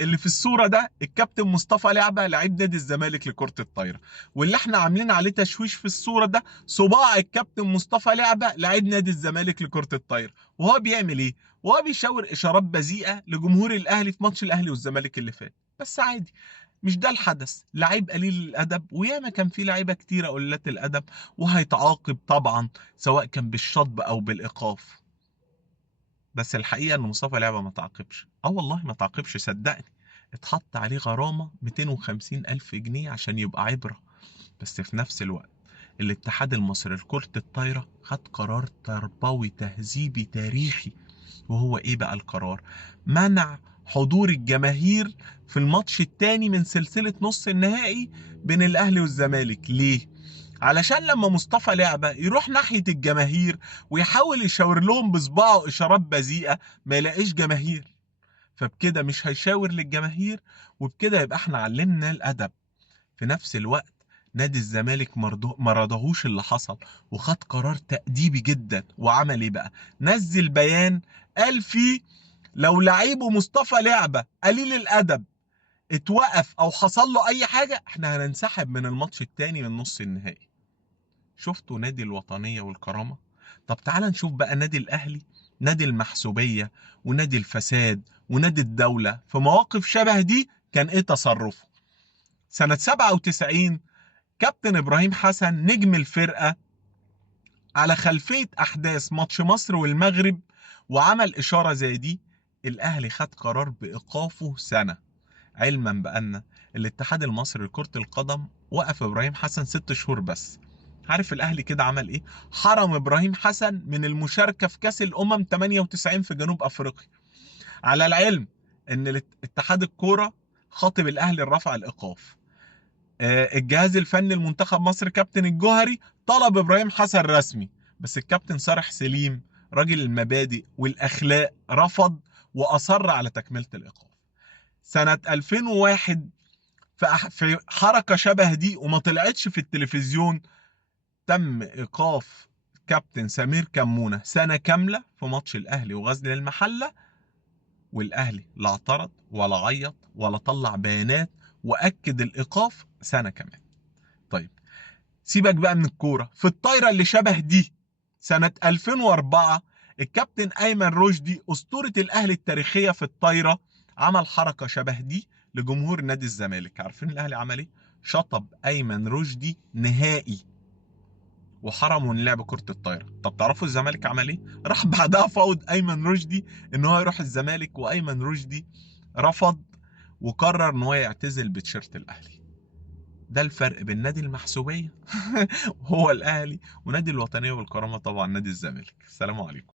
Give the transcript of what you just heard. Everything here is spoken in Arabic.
اللي في الصورة ده الكابتن مصطفى لعبة لعيب نادي الزمالك لكرة الطايرة، واللي احنا عاملين عليه تشويش في الصورة ده صباع الكابتن مصطفى لعبة لعيب نادي الزمالك لكرة الطايرة. وهو بيعمل ايه؟ وهو بيشاور اشارات بذيئة لجمهور الاهلي في ماتش الاهلي والزمالك اللي فات. بس عادي، مش ده الحدث. لعيب قليل الادب، وياما كان في لعيبة كتيرة قلات الادب وهيتعاقب طبعا، سواء كان بالشطب او بالايقاف. بس الحقيقه ان مصطفى لعبه ما تعاقبش. والله ما تعاقبش، صدقني. اتحط عليه غرامه 250 الف جنيه عشان يبقى عبره. بس في نفس الوقت الاتحاد المصري لكرة الطايرة خد قرار تربوي تهذيبي تاريخي. وهو ايه بقى القرار؟ منع حضور الجماهير في الماتش التاني من سلسلة نص النهائي بين الاهلي والزمالك. ليه؟ علشان لما مصطفى لعبة يروح ناحية الجماهير ويحاول يشاور لهم بصباعه إشارات بذيئة، ما يلاقيش جماهير، فبكده مش هيشاور للجماهير، وبكده يبقى احنا علمنا الأدب. في نفس الوقت نادي الزمالك ما رضاهوش اللي حصل، وخد قرار تأديبي جدا. وعمل ايه بقى؟ نزل بيان قال فيه لو لعيبه مصطفى لعبة قليل الأدب اتوقف او حصل له اي حاجة، احنا هننسحب من الماتش التاني من نص النهائي. شفتوا نادي الوطنية والكرامة؟ طب تعال نشوف بقى نادي الأهلي، نادي المحسوبية ونادي الفساد ونادي الدولة، في مواقف شبه دي كان إيه تصرفه؟ سنة 97 كابتن إبراهيم حسن نجم الفرقة على خلفية أحداث ماتش مصر والمغرب وعمل إشارة زي دي، الأهلي خد قرار بإيقافه سنة. علما بأن الاتحاد المصري لكرة القدم وقف إبراهيم حسن 6 شهور بس. عارف الأهلي كده عمل إيه؟ حرم إبراهيم حسن من المشاركة في كأس الأمم 98 في جنوب أفريقيا. على العلم إن اتحاد الكورة خاطب الأهلي لرفع الإيقاف. الجهاز الفني لمنتخب مصر كابتن الجوهري طلب إبراهيم حسن رسمي، بس الكابتن صالح سليم راجل المبادئ والأخلاق رفض وأصر على تكملة الإيقاف. سنة 2001 في حركة شبه دي وما طلعتش في التلفزيون، تم إيقاف كابتن سمير كمونة سنة كاملة في ماتش الأهلي وغزل المحلة، والأهلي لا اعترض ولا عيط ولا طلع بيانات، وأكد الإيقاف سنة كمان. طيب سيبك بقى من الكورة، في الطايرة اللي شبه دي سنة 2004 الكابتن أيمن رشدي أسطورة الأهلي التاريخية في الطايرة عمل حركة شبه دي لجمهور نادي الزمالك. عارفين الأهلي عمل إيه؟ شطب أيمن رشدي نهائي وحرمه من لعب كرة الطايرة. طب تعرفوا الزمالك عمل إيه؟ راح بعدها فوض أيمن رشدي إن هو يروح الزمالك، وأيمن رشدي رفض وقرر إن هو يعتزل بتيشيرت الأهلي. ده الفرق بين نادي المحسوبية وهو الأهلي، ونادي الوطنية والكرامة طبعا نادي الزمالك. السلام عليكم.